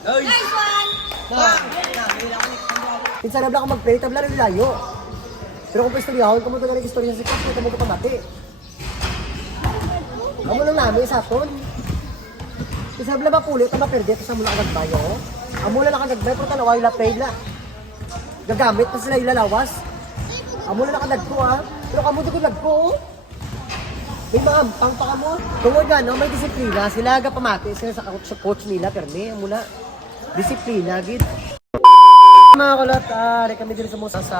Nice one! Minsan na lang ako mag-play, tabla rin layo. Pero kung pa-istoryahon, kung mo ito istorya sa coach, ito mo ito pamati. Amo lang namin sa aton. Isa bla ba pulit, ito maperde, ito sa mula kagagbayo. Amo lang nakagagbayo, pero tanawa yung play na. Gagamit pa sila ilalawas. Amo lang nakadagko pero kamo ito nagko. May mga ampang pa kamo. Tungod nga, no, may disiplina. Sila aga pamati sila sa coach nila, perme, amo na. Disiplina, gid. Mga kulot, kami dito sa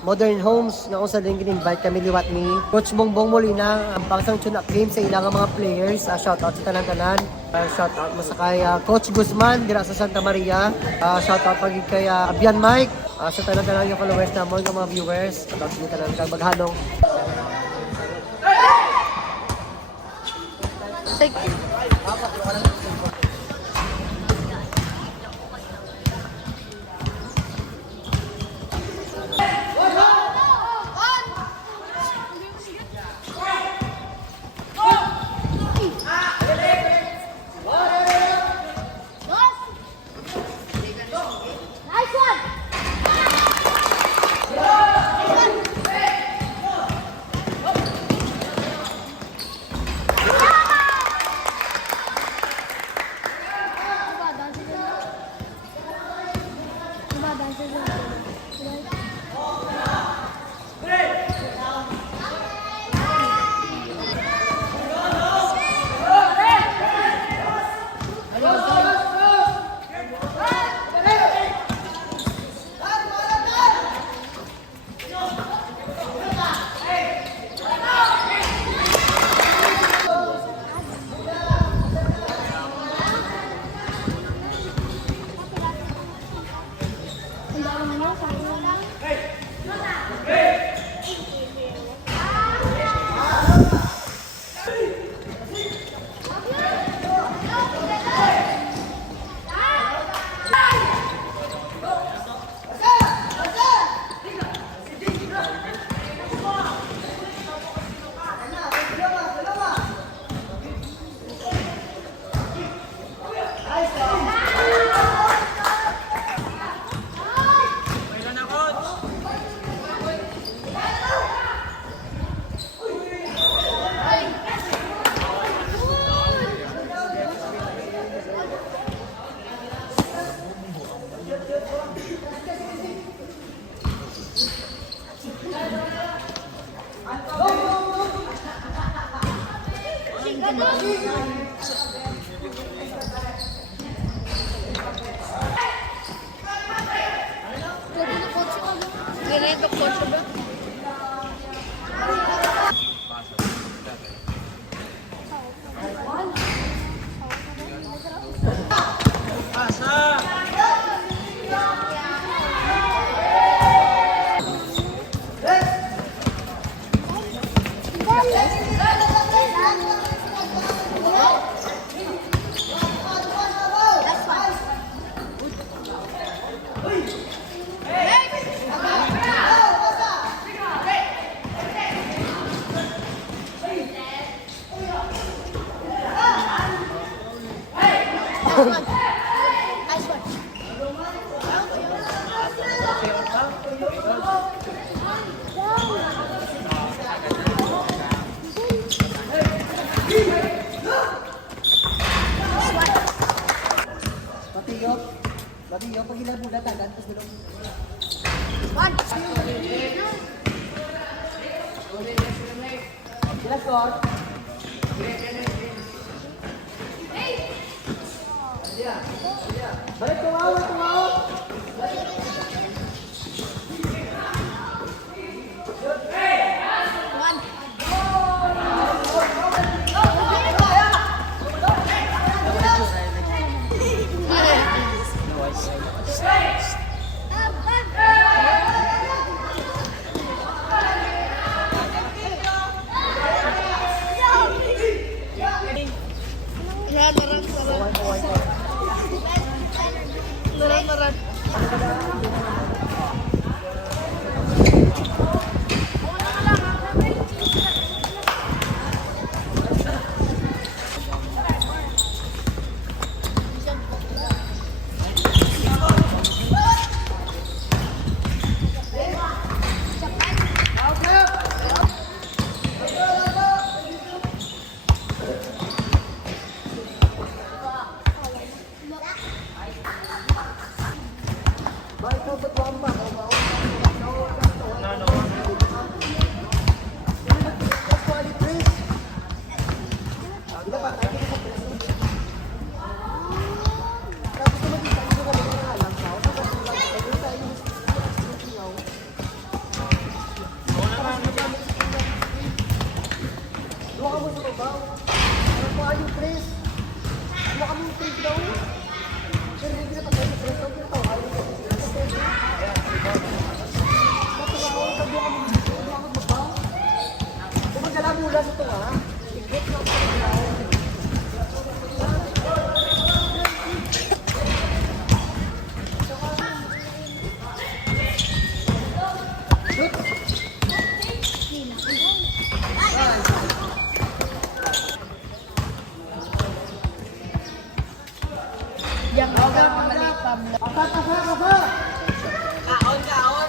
Modern Homes nga kung sa din invite kami liwat ni Coach Bongbong Molina ang pangsang tune-up game sa ilang mga players. Shoutout sa tanan-tanan. Shoutout mo sa kay Coach Guzman dira sa Santa Maria. Shoutout pag kay Abian Mike. Sa tanan-tanan yung followers namon ng mga viewers. Shoutout sa tanan kag maghalong. Take Batiyok, pag ilabuda tagan, tapos gulong. One! Sila score. Balik tumaw, tumaw! maayo, Chris. Ano kami yung Chris daw? Pero hindi na pagkain yung Chris daw. Pero tao, ayaw kasi sila sa Chris. Dapat ako, sabi ako mag-dito. Hindi ako magbabaw. Kung magdala mula sa ito, ha? Ikot na ako sa magdala. Yang agak maliit pa. Kaon, kaon.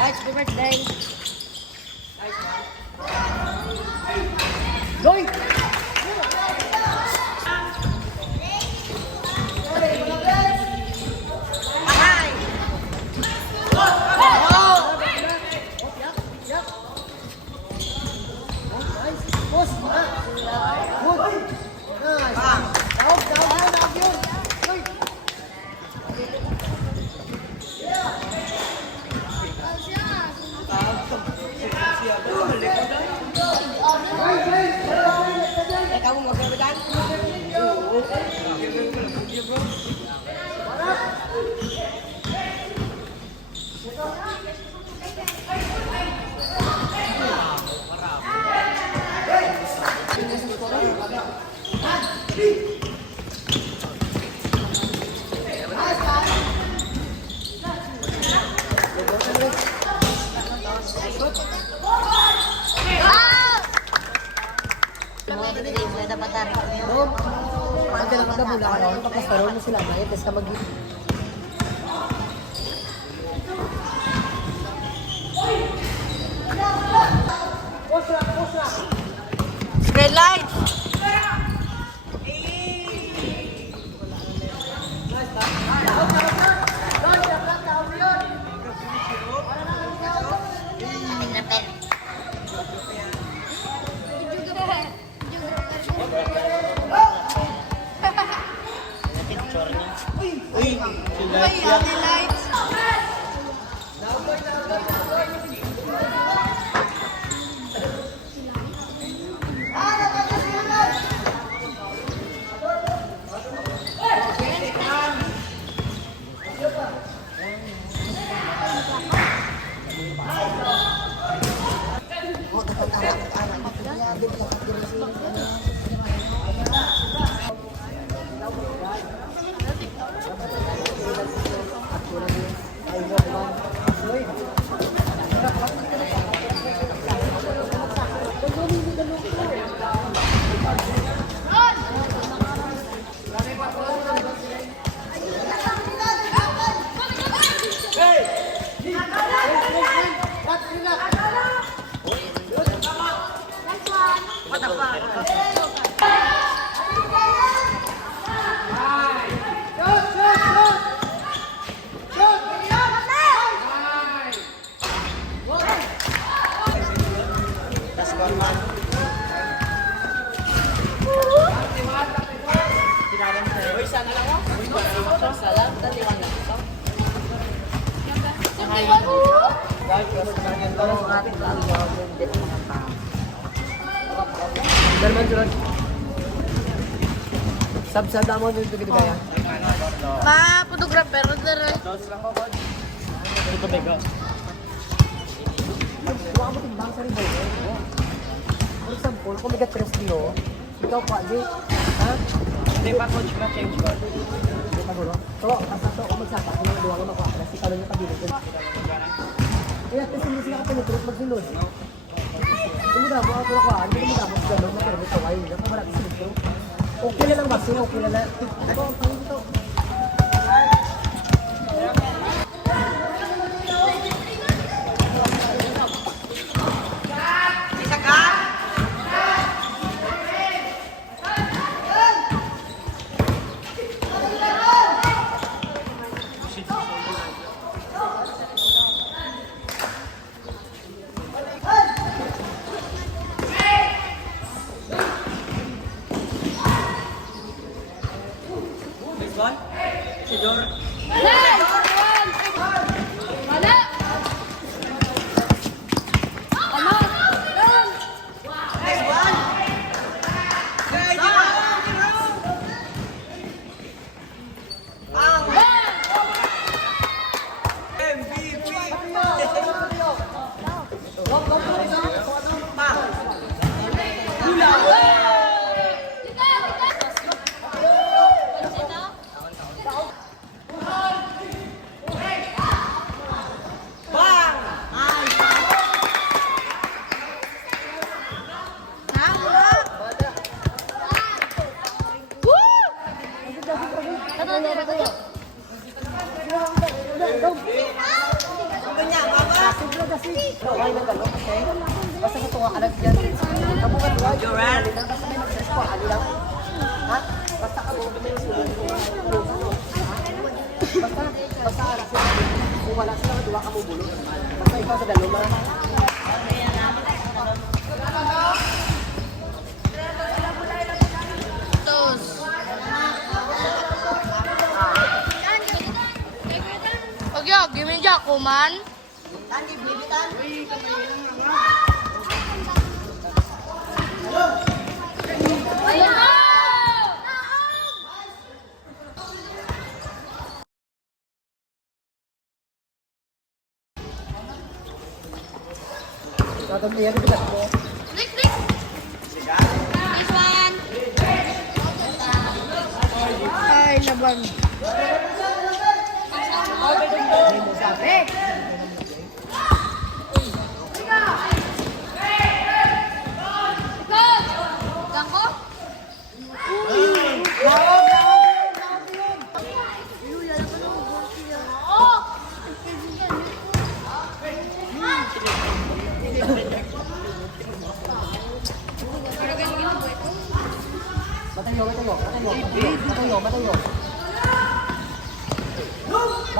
Happy birthday. Goy! Boss, ha? Good. Nice. Daog yun. Goy! Ikaw mo magkabitan? No? Magdala mula ka ron, tapos naroon mo sila ngayon, tapos ka mag- Red light! Uy, ate lights. Dalman sunod. Sab-sab na mo dito gitu kaya. Ma, photographer dere. Ito mega. Wala mo timbang sa ribo. For example, kung mega 3 kilo, ikaw pa di, ha? Hindi pa coach na change ko. Di pa gulo. So, asa to kung magsaka, kung duwa ka magpapala, si kalo niya pagilid. Kaya kasi hindi sila kapinuturot magsilod. Kung mo ako na kuhaan, hindi mo damo sa gano'n na permit ko kayo. Kung marami silid ko. Okay na lang vaccine, okay na lang. Ito, ang pangin ito. Why na gano'n kasi? Basta natuwa ka lang dyan. Kamu ka tuwa, Joran. Basta may mag-stress ko, ano lang. Ha? Basta ka mo, may sulong. Basta alas sila. Kung wala sila, tuwa ka mo bulo. Basta ikaw sa daluma. Tos. Okay, give me Jack, man. Tatang niya, bigat mo. Click, click. This one. Ay, laban. Sabi. Gangko?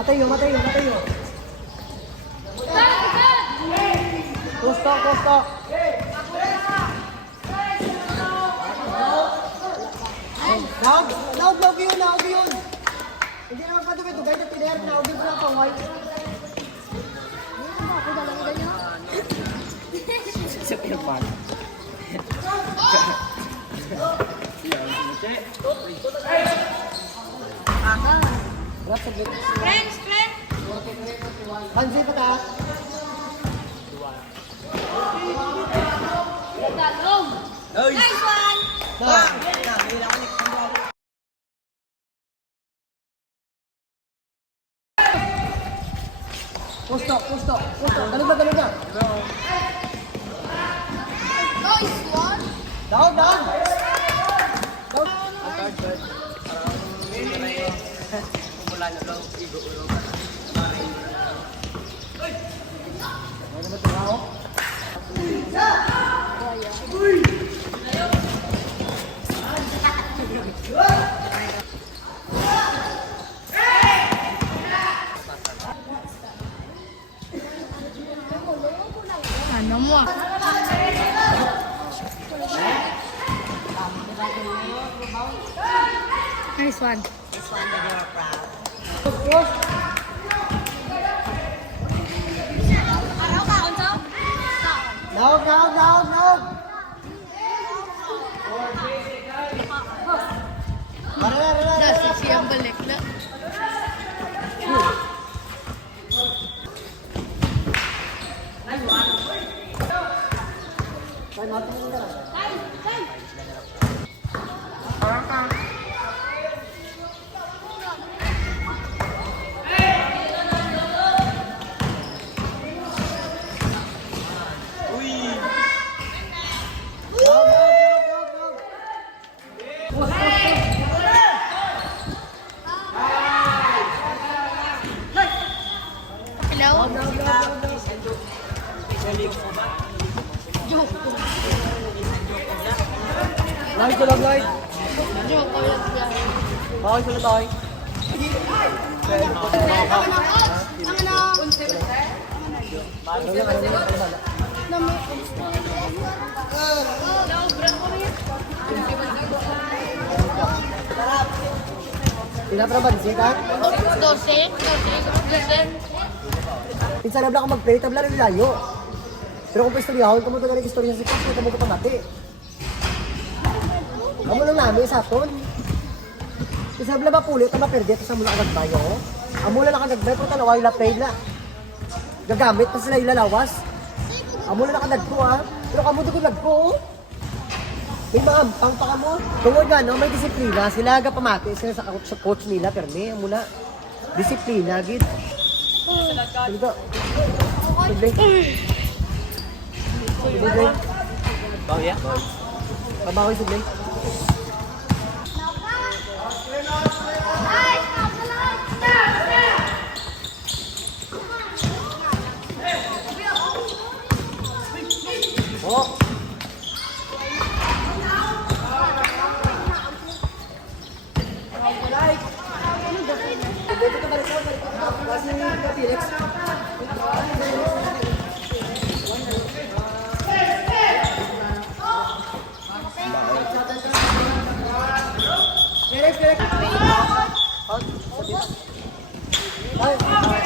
Matayo. Kusto. Naog yun. Hindi naman pa dugay na piler, naog yun lang pang white. Sa pirpan. Rap sa gate. Friends. Pansin pa taas. Nice one. Kusto. Galog na. Nice one. Down. Mula na daw, igo-uro. Ano naman ito ako? Ano mo? Nice one. Araw ka, unsaw? Naog. Dasi siyang balik na. Hello? Joke. Light ko lang, light. Joke ko lang yan. Bakit sila tayo? Pinapra ba? Disita? 12. 12. Minsan nabla ka mag-play, tabla rin layo. Pero kung pa-istoryahon, kung mo ito istorya si Coach, kung mo ito pamati. Amo lang namin, sapon. Isa bla ba puli, ito maperde, ito sa mula kagagbayo. Amo lang nakagagbayo, pero tanawa yung lapay na. Gagamit pa sila ilalawas. Amo lang nakadagpo pero kamo doon nagpo. May mga ampang pa kamo. Tungod nga, no, may disiplina. Sila aga pamati, sila sa coach nila, pero may, amo na. Disiplina, gid. Dito. Sige. Sige. Bawal ya? Pabakoy, sige. Oh.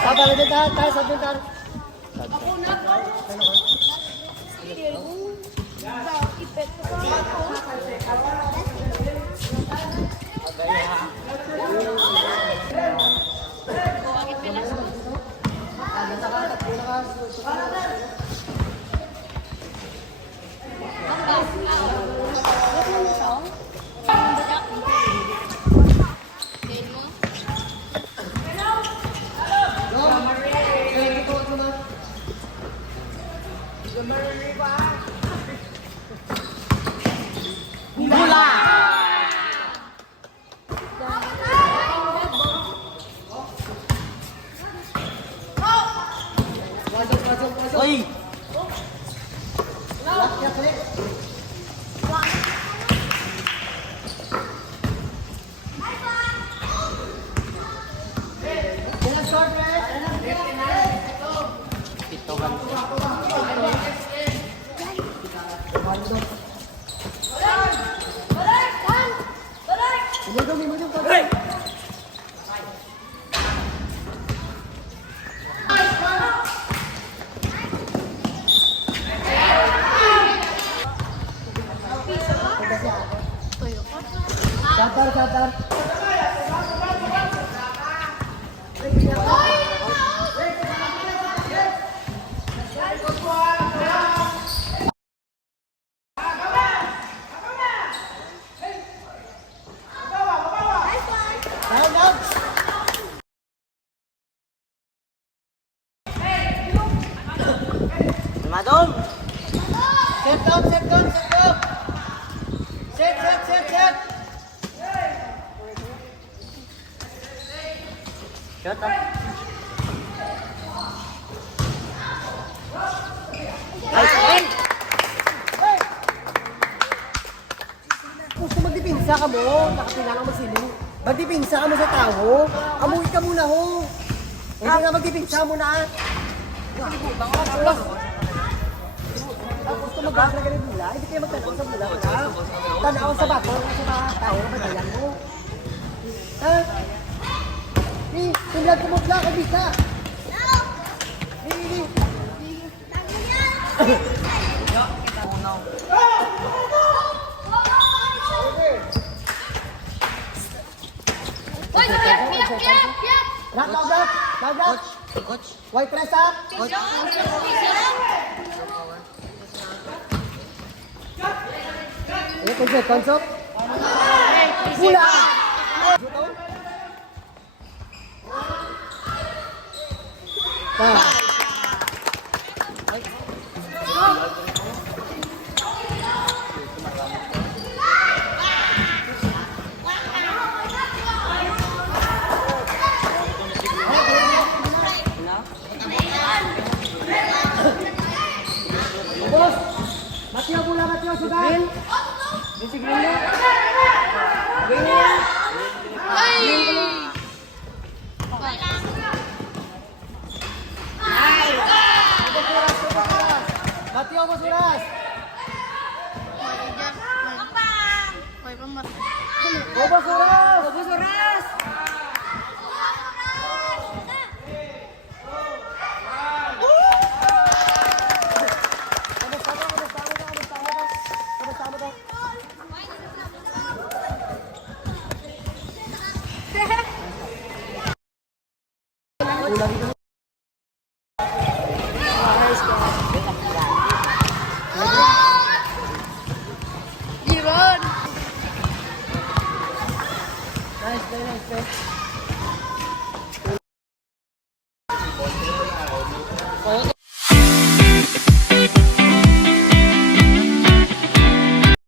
Sabar din tayo, sabar tayo. Oy! Pito kan. Sabar. Madom! Set down. Set. Shot Gusto magdipinsa ka mo, nakapilangan mo siling. Magdipinsa ka mo sa tao, amuwi ka muna ho. Hindi nga magdipinsa mo na. Gusto mag-gasa ganit mula, hindi kayo magtanong sa mula. Tanaw sa bato, sa mga tao, badayan mo. Ha? Tingnan ko mo pala, kabisa. Hindi. Lagap. Coach. White press up. Konsep. Pula. Bos, Mateo, sudah. Di green. Mateo, Basuras. Basuras. Gibon! Nice play, nice play.